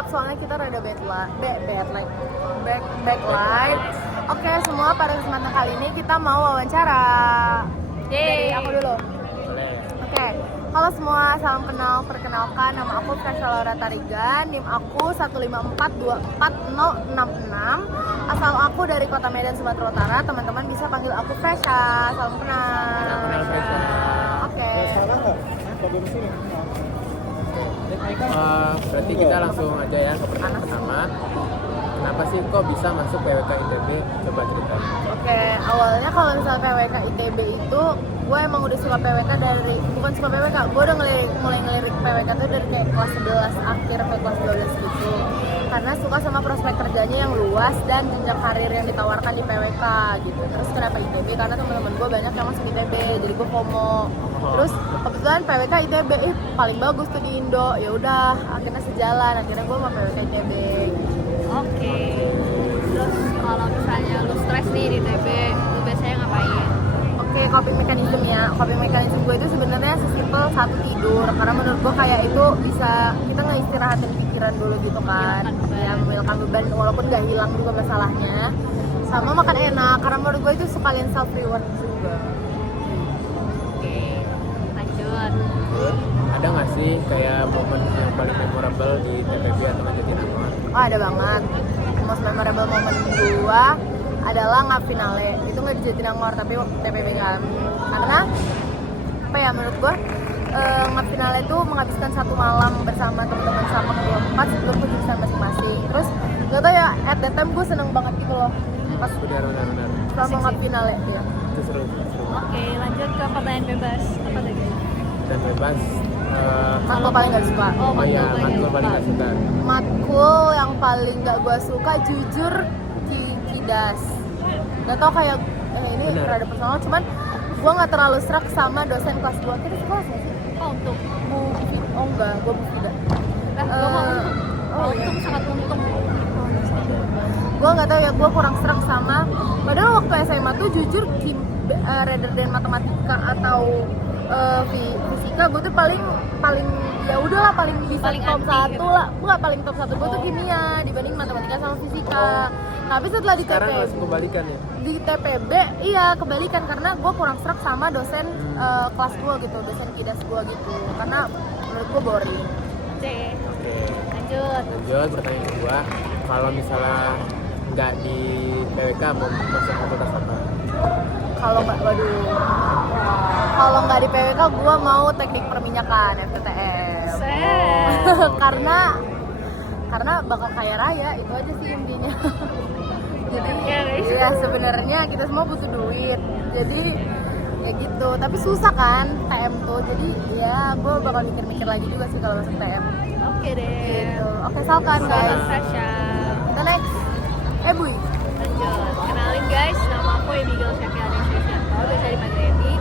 gelap soalnya kita rada backlight. Oke, semua pada kesempatan kali ini kita mau wawancara. Dari aku dulu. Oke, halo semua, salam kenal, perkenalkan nama aku Fasha Laura Tarigan, NIM aku 154240666. Asal aku dari Kota Medan, Sumatera Utara. Teman-teman bisa panggil aku Fasha. Salam kenal. Oke. Berarti kita langsung aja ya ke pertanyaan pertama. Kenapa sih kok bisa masuk PWK ITB? Coba cerita. Oke, awalnya kalau misalnya PWK ITB itu gue emang udah suka PWK dari, bukan suka PWK, gue udah mulai ngelirik PWK tuh dari kayak kelas 11 akhir sampai kelas 12 gitu. Karena suka sama prospek kerjanya yang luas dan jenjang karir yang ditawarkan di PWK gitu. Terus kenapa ITB? Karena teman-teman gue banyak yang masuk ITB, jadi gue FOMO. Terus kebetulan PWK ITB paling bagus tuh di Indo. Ya udah, akhirnya sejalan. Akhirnya gue mau PWK ITB. Oke. Terus kalau misalnya lu stres nih di ITB, lu biasanya ngapain? Oke, coping mechanism ya. Coping mechanism gue itu sebenarnya sesimpel satu tidur. Karena menurut gue kayak itu bisa kita ngeistirahatin pikiran dulu gitu kan. Ya, menghilangkan beban walaupun gak hilang juga masalahnya. Sama makan enak. Karena menurut gue itu sekalian self reward juga. Oke, lanjut. Ada nggak sih kayak momen yang paling memorable di TPB atau Jatinangor? Oh, ada banget. Most memorable moment gue adalah ngap finale. Itu nggak di Jatinangor tapi TPB kan. Karena apa ya, menurut gue ngap finale itu menghabiskan satu malam bersama teman-teman sama kedua empat sebelum ke jurusan masing-masing. Terus gak tau ya, at that time gue seneng banget gitu loh pas Benar. sama ngap finale ya. Itu seru. Oke, lanjut ke pertanyaan bebas. Apa tadi? Dan bebas. Matkul paling gak suka. Oh, Iya, matkul matkul paling nggak suka. Matkul yang paling gak gue suka jujur Kidas. Gak tau kayak ini Bener. rada personal, cuman gue gak terlalu serak sama dosen kelas 2. Kita sekelas gak sih? Oh, untuk. Oh enggak, gue tidak. Gue mau untung. Oh, Untung, sangat untung. Gue nggak tahu ya, gue kurang serak sama. Padahal waktu SMA tuh jujur rather than matematika atau fisika, gue tuh paling ya udahlah paling bisa Paling top anti 1 gitu. lah. Bukan paling top 1, gue tuh kimia dibanding matematika sama fisika. Tapi setelah di Sekarang TPB, harus kebalikan ya. di TPB iya kebalikan karena gue kurang serak sama dosen kelas gue gitu, dosen kidas gue gitu. Karena menurut gue boring. Oke, Oke. lanjut. Lanjut pertanyaan kedua. Kalau misalnya nggak di PWK mau masuk fakultas apa? Kalau nggak di PWK gue mau teknik perminyakan FTTM. Set. karena bakal kaya raya, itu aja sih intinya. Jadi Iya, guys. ya sebenarnya kita semua butuh duit, jadi ya gitu. Tapi susah kan TM tuh, jadi ya gue bakal mikir-mikir lagi juga sih kalau masuk TM Oke deh. gitu. Oke, salkan Selamat guys. Fasha. Kita next. Bui. Lanjut, kenalin guys, nama aku Abigail Syakir Anisyafianto, biasa dipanggil Ebi.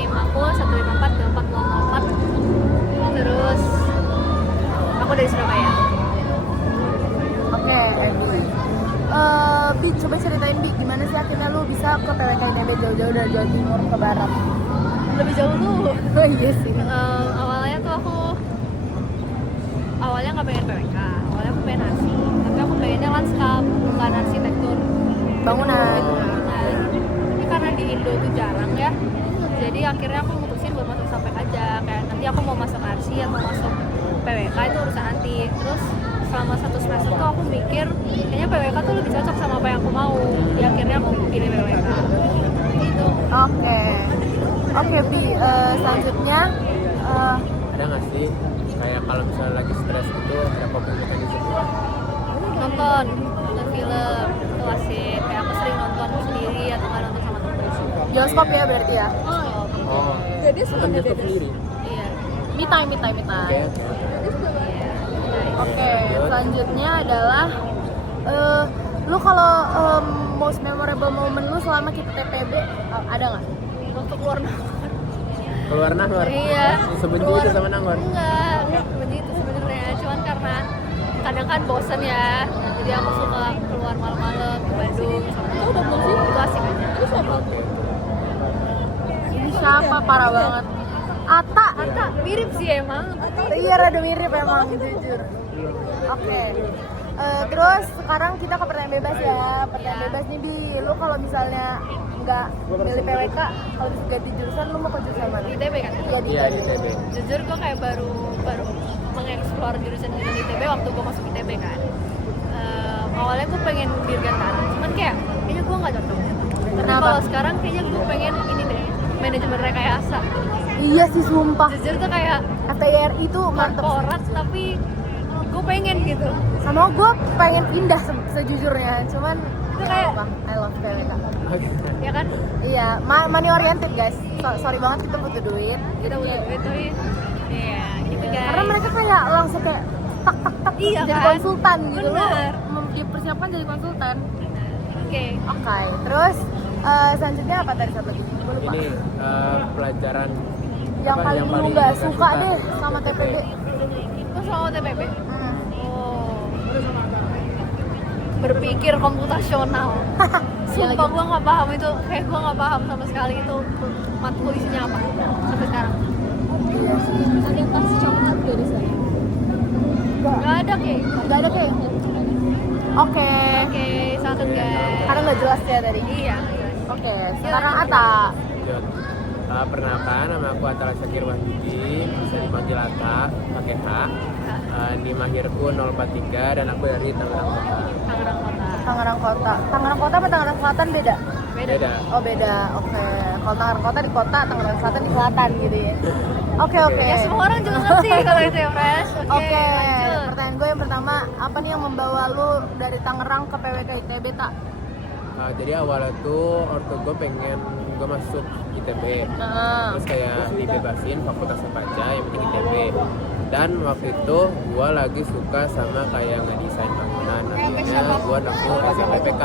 NIM aku 1542404. Terus aku dari Surabaya. Oke, Bui. Bi, coba ceritain Bi, gimana sih akhirnya lu bisa ke PWK ITB jauh-jauh dari Jawa Timur ke Barat? Lebih jauh dulu. Oh iya sih. Awalnya tuh aku nggak pengen PWK, awalnya aku pengen arsi, tapi aku pengennya lanskap, bukan arsitektur Bangunan. Tapi karena di Indo itu jarang ya, jadi akhirnya aku mutusin buat masuk sampai aja. Kayak nanti aku mau masuk arsi atau masuk PWK itu urusan nanti. Terus selama 1 semester tuh aku mikir kayaknya PWK tuh lebih cocok sama apa yang aku mau. Jadi akhirnya aku pilih PWK gitu. Oke, Bi, selanjutnya Ada nggak sih kayak kalau misalnya lagi stres gitu ada coping mechanism? nonton film itu asik. Kayak aku sering nonton sendiri atau nggak nonton sama temen. bioskop ya berarti ya. Oh. Jadi Nonton bioskop sendiri. Iya. Me time. Oke. Oke, selanjutnya adalah lu kalau most memorable moment lu selama kita TPB ada nggak? Untuk keluar Keluar Nangor. Iya. Sebenci itu sama Nangor. Enggak begitu sebenarnya. Cuman karena kadang kan bosen ya. Jadi aku suka keluar malam-malam ke Bandung. Itu udah belum sih? Itu asik aja. Terus apa? Ini siapa parah banget? Ata. Mirip sih emang. Iya, rada mirip emang jujur. Oke. Terus sekarang kita ke pertanyaan bebas ya. Pertanyaan bebas nih Bi, lu kalau misalnya nggak milih PWK, kalau bisa ganti jurusan lu mau ke jurusan mana? Di ITB kan? Iya di Iya di ITB. Jujur gue kayak baru mengeksplor jurusan di ITB waktu gue masuk ITB kan. Awalnya gue pengen dirgantara, cuman kayaknya gue nggak cocok. Kenapa? Kalau sekarang kayaknya gue pengen ini deh, manajemen rekayasa. Iya sih sumpah. Jujur tuh kayak FTRI itu mantep. korporat tapi gue pengen gitu. Sama gue pengen pindah sejujurnya, cuman Itu kayak- apa? I love PWK. Ya kan? Iya, money oriented guys. Sorry banget kita butuh duit. Kita butuh itu iya gitu guys. Karena mereka kayak langsung kayak tak Iya jadi kan? konsultan gitu loh. Bener. Dipersiapkan jadi konsultan. Oke. Oke, terus selanjutnya apa tadi satu lagi? Gue lupa. Ini pelajaran Yang apa, paling lu nggak suka deh sama TPB. Terus sama TPB. Hmm. Oh. Berpikir komputasional. Sumpah gue nggak paham itu, kayak gue nggak paham sama sekali itu matkul isinya apa sampai sekarang. Iya sih. Ada tas coklat gak di sana? Gak ada kayak. Nggak ada kayak. Oke. Oke, satu guys. Karena nggak jelas ya tadi. Iya. Oke. Sekarang Ata. lanjut. Perkenalkan, nama aku Atara Syakir Wahyudi, bisa dipanggil Ata, pakai H. Di mahirku 043 dan aku dari Tangerang Kota. Tangerang Kota. Tangerang Kota. Tangerang Kota sama Tangerang Selatan beda? Beda. Oh beda. Oke. Kalau Tangerang Kota di kota, Tangerang Selatan di selatan gitu ya. Oke. Ya semua orang juga ngerti kalau itu ya, Fresh. Oke, Lanjut. pertanyaan gue yang pertama, apa nih yang membawa lu dari Tangerang ke PWK ITB tak? Jadi awalnya tuh ortu gue pengen gue masuk ITB, terus kayak dibebasin fakultas apa aja yang penting ITB. Dan waktu itu gue lagi suka sama kayak ngedesain bangunan, akhirnya gue nemu SPPK.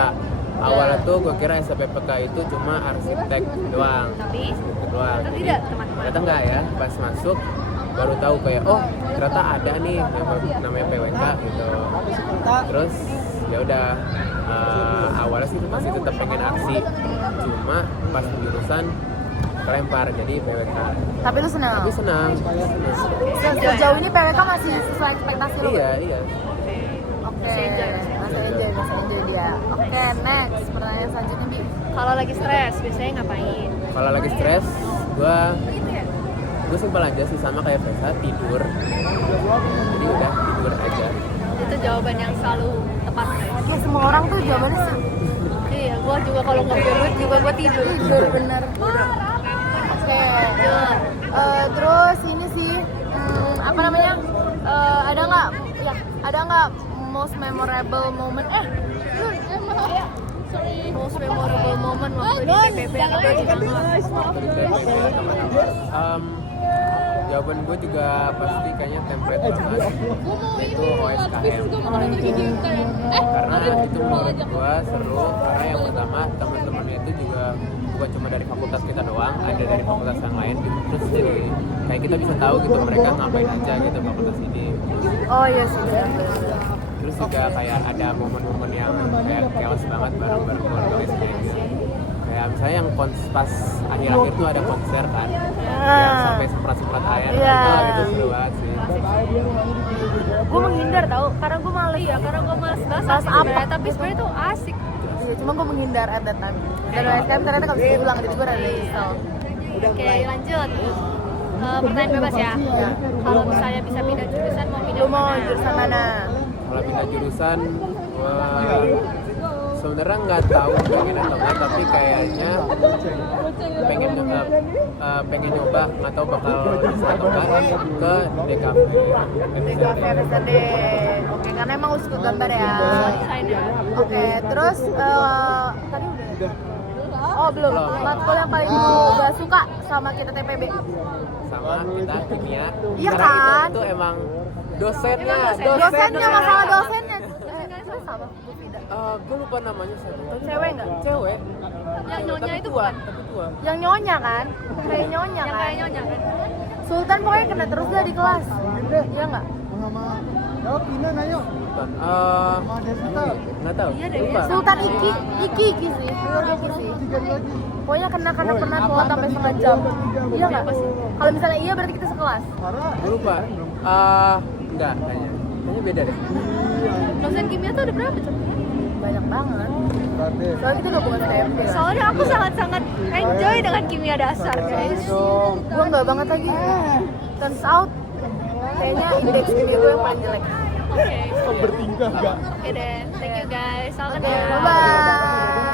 Awalnya tuh gue kira SPPK itu cuma arsitek doang, Tapi itu doang. ternyata Jadi, tidak, teman-teman. ternyata enggak ya, pas masuk baru tahu kayak oh ternyata ada nih yang namanya PWK gitu. Terus ya udah awalnya sih masih tetap pengen aksi, cuma pas jurusan kelempar jadi PWK. Tapi lu senang? Tapi senang. Sejauh ini PWK masih sesuai ekspektasi lu? Iya. Oke, Masih enjoy. masih enjoy dia. Oke, next, pertanyaan selanjutnya Bi. Kalau lagi stres, biasanya ngapain? Kalau lagi stres, gue simpel aja sih sama kayak Fresa, tidur. Jadi udah tidur aja. Itu jawaban yang selalu tepat. Ya semua orang tuh jawabannya sih Iya, gue juga kalau nggak punya duit juga gue tidur. tidur bener. Oke, terus ini sih, apa namanya? Ada nggak most memorable moment? Most memorable moment waktu di TPB atau di Tangerang? Jawaban gue juga pasti kayaknya template banget, itu OSKM. Karena itu menurut gue seru, karena yang pertama teman-temannya itu juga bukan cuma dari fakultas kita doang, ada dari fakultas yang lain gitu. Terus jadi kayak kita bisa tahu gitu mereka ngapain aja gitu fakultas ini. Oh iya sih. Terus juga kayak ada momen-momen yang kayak chaos banget bareng-bareng keluarga gitu. Kayak misalnya yang pas akhir-akhir tuh ada konser kan, yang sampai semprot-semprot air, Iya. itu seru banget sih. Gue menghindar tau, karena gue malas. Iya, karena gue malas basah Malas sih apa? sebenarnya, tapi sebenarnya tuh asik. Iya, cuma gue menghindar at that time. Dan OSKM ternyata gak bisa diulang, jadi gue rada nyesel. Oke, lanjut. Pertanyaan bebas ya. Kalau misalnya bisa pindah jurusan, mau pindah Lu mau kemana? jurusan mana? Kalau pindah jurusan, sebenarnya nggak tahu pengen atau enggak, tapi kayaknya pengen nyoba, nggak tahu bakal bisa atau enggak ke DKV. DKV RSRD. Oke, karena emang lu suka gambar ya. Desain ya. Oke, terus tadi udah. Oh belum. Matkul yang paling lu gak suka sama kita TPB? Sama kita kimia. Iya Karena kan? itu emang dosennya, Dosennya, masalah dosennya. Itu sama Bu Fida. Gue lupa namanya siapa. Cewek nggak? Cewek. Yang nyonya Tapi itu tua, bukan? tapi tua. Yang nyonya kan? Kayak nyonya Yang kan? kayak nyonya kan? Sultan pokoknya kena terus dah di kelas. Iya nggak? Bukan. Nggak tahu. Iya deh, Lupa. Sultan Iki sih. Iki sih. Pokoknya kena karena pernah telat sampai setengah jam. Iya nggak? Kalau misalnya iya berarti kita sekelas. Gue lupa. Enggak kayaknya. Kayaknya beda deh. Dosen kimia tuh ada berapa tuh? Banyak banget. Soalnya kita gabungan KMP kan. Soalnya aku sangat-sangat enjoy dengan kimia dasar guys. Gue enggak banget lagi. Turns out kayaknya indeks kimia gue yang paling jelek. Oke. Bertingkah enggak? Oke deh, thank you guys. Selamat Oke, ya. bye-bye.